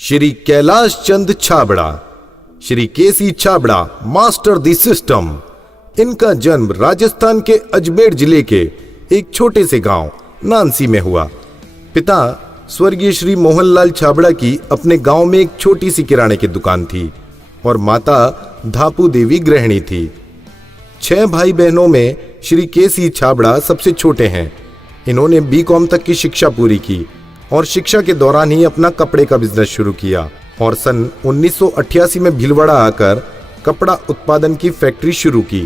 Shri Kailash Chand Chhabra, Shri KC Chhabra master the system. इनका जन्म राजस्थान के अजमेर जिले के एक छोटे से गांव नानसी में हुआ। पिता स्वर्गीय श्री मोहनलाल छाबड़ा की अपने गांव में एक छोटी सी किराने की दुकान थी और माता धापू देवी गृहिणी थी। 6 भाई बहनों में श्री केसी छाबड़ा सबसे छोटे हैं। इन्होंने बीकॉम तक की शिक्षा पूरी की और शिक्षा के दौरान ही अपना कपड़े का बिजनेस शुरू किया और सन 1988 में भीलवाड़ा आकर कपड़ा उत्पादन की फैक्ट्री शुरू की।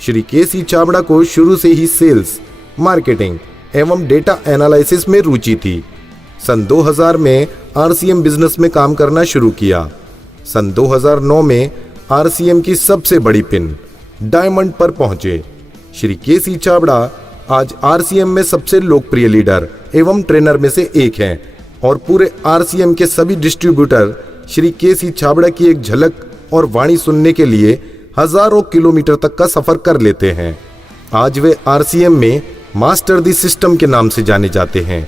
श्री केसी छाबड़ा को शुरू से ही सेल्स, मार्केटिंग एवं डेटा एनालिसिस में रुचि थी। सन 2000 में आरसीएम बिजनेस में काम करना शुरू किया। सन 2009 में आरसीएम की सबसे बड़ी पिन डायमंड पर पहुंचे। श्री केसी छाबड़ा आज आरसीएम में सबसे लोकप्रिय लीडर एवं ट्रेनर में से एक हैं और पूरे आरसीएम के सभी डिस्ट्रीब्यूटर श्री केसी छाबड़ा की एक झलक और वाणी सुनने के लिए हजारों किलोमीटर तक का सफर कर लेते हैं। आज वे आरसीएम में मास्टर द सिस्टम के नाम से जाने जाते हैं।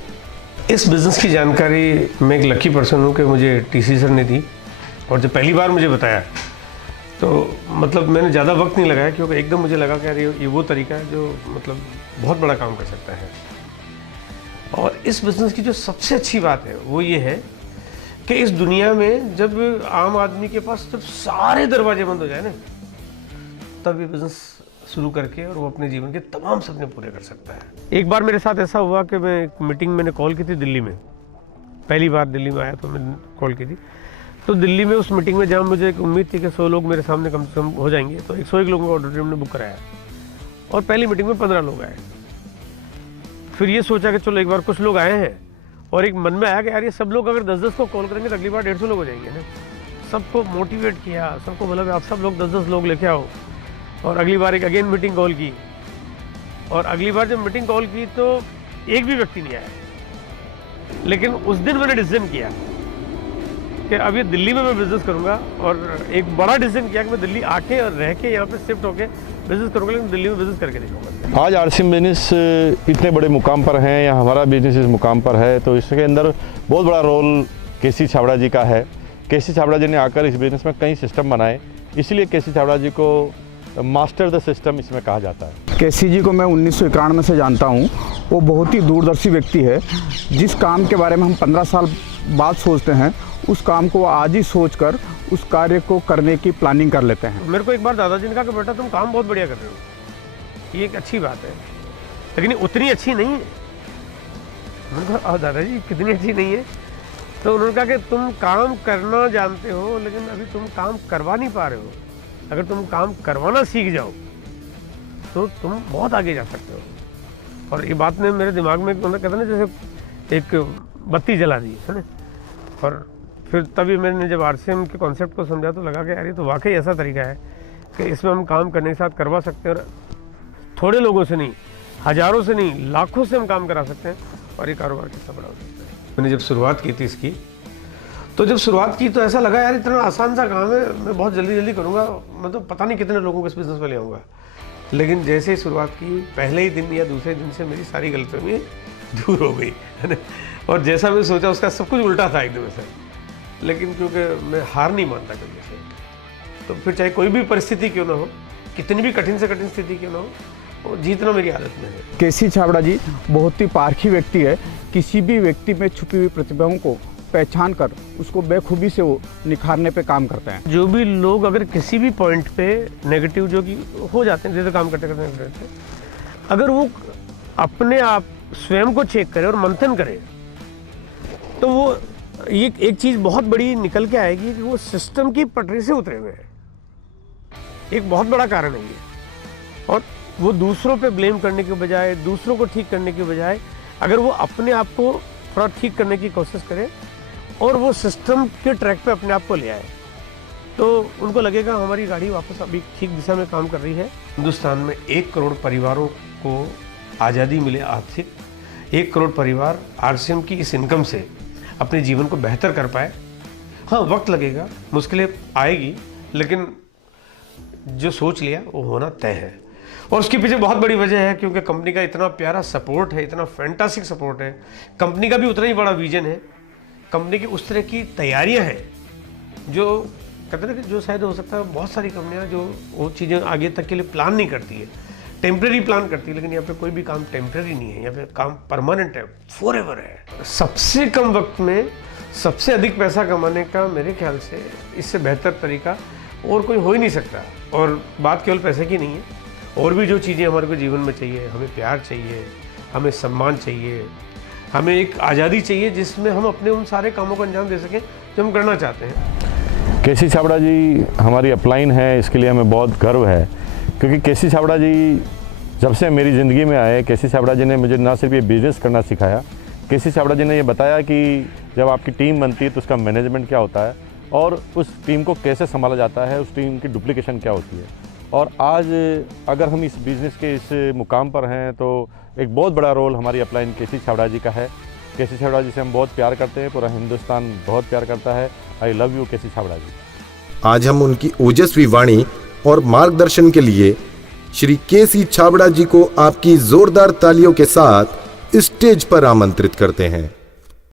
इस बिज़नेस की जानकारी मैं एक लकी पर्सन हूँ कि मुझे टीसी सर ने दी और जब पहली बार मुझे बताया तो मतलब मैंने ज़्यादा वक्त नहीं लगाया, क्योंकि एकदम मुझे लगा कि यार ये वो तरीका है जो मतलब बहुत बड़ा काम कर सकता है। और इस बिज़नेस की जो सबसे अच्छी बात है वो ये है कि इस दुनिया में जब आम आदमी के पास जब सारे दरवाजे बंद हो जाए ना, तब ये बिज़नेस शुरू करके और वो अपने जीवन के तमाम सपने पूरे कर सकता है। एक बार मेरे साथ ऐसा हुआ कि मैं एक मीटिंग मैंने कॉल की थी दिल्ली में, पहली बार दिल्ली में आया तो मैंने कॉल की थी। तो दिल्ली में उस मीटिंग में जहाँ मुझे एक उम्मीद थी कि 100 लोग मेरे सामने कम से कम हो जाएंगे, तो 101 लोगों का ऑडिटोरियम ने बुक कराया और पहली मीटिंग में 15 लोग आए। फिर ये सोचा कि चलो एक बार कुछ लोग आए हैं और एक मन में आया कि यार ये सब लोग अगर 10-10 को कॉल करेंगे तो अगली बार 150 लोग हो जाएंगे ना। सबको मोटिवेट किया, सबको बोला आप सब लोग 10-10 लोग लेके आओ और अगली बार एक अगेन मीटिंग कॉल की और अगली बार जब मीटिंग कॉल की तो एक भी व्यक्ति नहीं आया। लेकिन उस दिन मैंने डिसीजन किया कि अब ये दिल्ली में मैं बिज़नेस करूंगा और एक बड़ा डिसीजन किया कि मैं दिल्ली आके और रह के यहाँ पे शिफ्ट होके बिज़नेस करूंगा, लेकिन दिल्ली में बिज़नेस करके दिखाऊंगा। आज आरसीएम बिजनेस इतने बड़े मुकाम पर हैं या हमारा बिजनेस इस मुकाम पर है, तो इसके अंदर बहुत बड़ा रोल केसी छाबड़ा जी का है। केसी छाबड़ा जी ने आकर इस बिज़नेस में कई सिस्टम बनाए, इसलिए केसी छाबड़ा जी को मास्टर द सिस्टम इसमें कहा जाता है। केसी जी को मैं 1991 से जानता हूँ। वो बहुत ही दूरदर्शी व्यक्ति है। जिस काम के बारे में हम 15 साल बाद सोचते हैं, उस काम को आज ही सोचकर उस कार्य को करने की प्लानिंग कर लेते हैं। मेरे को एक बार दादाजी ने कहा कि बेटा तुम काम बहुत बढ़िया कर रहे हो, ये एक अच्छी बात है, लेकिन उतनी अच्छी नहीं है। मैंने कहा दादाजी कितनी अच्छी नहीं है? तो उन्होंने कहा कि तुम काम करना जानते हो लेकिन अभी तुम काम करवा नहीं पा रहे हो। अगर तुम काम करवाना सीख जाओ तो तुम बहुत आगे जा सकते हो। और ये बात ने मेरे दिमाग में कहते ना जैसे एक बत्ती जला दी है ना। और फिर तभी मैंने जब आरसीएम के कॉन्सेप्ट को समझा तो लगा कि यार ये तो वाकई ऐसा तरीका है कि इसमें हम काम करने के साथ करवा सकते हैं और थोड़े लोगों से नहीं, हज़ारों से नहीं, लाखों से हम काम करा सकते हैं और ये कारोबार कितना बड़ा हो सकता है। मैंने जब शुरुआत की थी इसकी, तो जब शुरुआत की तो ऐसा लगा यार इतना आसान सा काम है, मैं बहुत जल्दी जल्दी करूँगा, मतलब पता नहीं कितने लोगों को इस बिज़नेस में ले आऊँगा। लेकिन जैसे ही शुरुआत की, पहले ही दिन या दूसरे दिन से मेरी सारी गलतियाँ दूर हो गई है ना। और जैसा मैं सोचा उसका सब कुछ उल्टा था एकदम से। लेकिन क्योंकि मैं हार नहीं मानता कभी से, तो फिर चाहे कोई भी परिस्थिति क्यों ना हो, कितनी भी कठिन से कठिन स्थिति क्यों ना हो, वो जीतना मेरी आदत में है। केसी छाबड़ा जी बहुत ही पारखी व्यक्ति है। किसी भी व्यक्ति में छुपी हुई प्रतिभाओं को पहचान कर उसको बेखूबी से वो निखारने पे काम करते हैं। जो भी लोग अगर किसी भी पॉइंट पे नेगेटिव जो कि हो जाते हैं, जैसे काम करते करते नेगेटिव, अगर वो अपने आप स्वयं को चेक करे और मंथन करे तो वो ये एक चीज़ बहुत बड़ी निकल के आएगी कि वो सिस्टम की पटरी से उतरे हुए हैं। एक बहुत बड़ा कारण है ये। और वो दूसरों पे ब्लेम करने के बजाय, दूसरों को ठीक करने के बजाय, अगर वो अपने आप को थोड़ा ठीक करने की कोशिश करे और वो सिस्टम के ट्रैक पे अपने आप को ले आए, तो उनको लगेगा हमारी गाड़ी वापस अभी ठीक दिशा में काम कर रही है। हिंदुस्तान में 1 करोड़ परिवारों को आज़ादी मिले आर्थिक, 1 करोड़ परिवार आरसीएम की इस इनकम से अपने जीवन को बेहतर कर पाए। हाँ, वक्त लगेगा, मुश्किलें आएगी, लेकिन जो सोच लिया वो होना तय है। और उसके पीछे बहुत बड़ी वजह है क्योंकि कंपनी का इतना प्यारा सपोर्ट है, इतना फैंटास्टिक सपोर्ट है। कंपनी का भी उतना ही बड़ा विजन है, कंपनी की उस तरह की तैयारियां हैं जो कहते हैं ना कि जो शायद हो सकता है बहुत सारी कंपनियां जो वो चीज़ें आगे तक के लिए प्लान नहीं करती है, टेम्प्रेरी प्लान करती है, लेकिन यहाँ पे कोई भी काम टेम्प्रेरी नहीं है, यहाँ पे काम परमानेंट है, फॉरएवर है। सबसे कम वक्त में सबसे अधिक पैसा कमाने का मेरे ख्याल से इससे बेहतर तरीका और कोई हो ही नहीं सकता। और बात केवल पैसे की नहीं है, और भी जो चीज़ें हमारे को जीवन में चाहिए, हमें प्यार चाहिए, हमें सम्मान चाहिए, हमें एक आज़ादी चाहिए जिसमें हम अपने उन सारे कामों को अंजाम दे सकें जो हम करना चाहते हैं। केसी छाबड़ा जी हमारी अपलाइन है, इसके लिए हमें बहुत गर्व है, क्योंकि केसी छाबड़ा जी जब से मेरी ज़िंदगी में आए, केसी छाबड़ा जी ने मुझे ना सिर्फ ये बिज़नेस करना सिखाया, केसी छाबड़ा जी ने ये बताया कि जब आपकी टीम बनती है तो उसका मैनेजमेंट क्या होता है और उस टीम को कैसे संभाला जाता है, उस टीम की डुप्लीकेशन क्या होती है। और आज अगर हम इस बिज़नेस के इस मुकाम पर हैं तो एक बहुत बड़ा रोल हमारी अपलाइन केसी छाबड़ा जी का है। केसी छाबड़ा जी से हम बहुत प्यार करते हैं, पूरा हिंदुस्तान बहुत प्यार करता है। आई लव यू केसी छाबड़ा जी। आज हम उनकी ओजस्वी वाणी और मार्गदर्शन के लिए श्री केसी छाबड़ा जी को आपकी जोरदार तालियों के साथ स्टेज पर आमंत्रित करते हैं।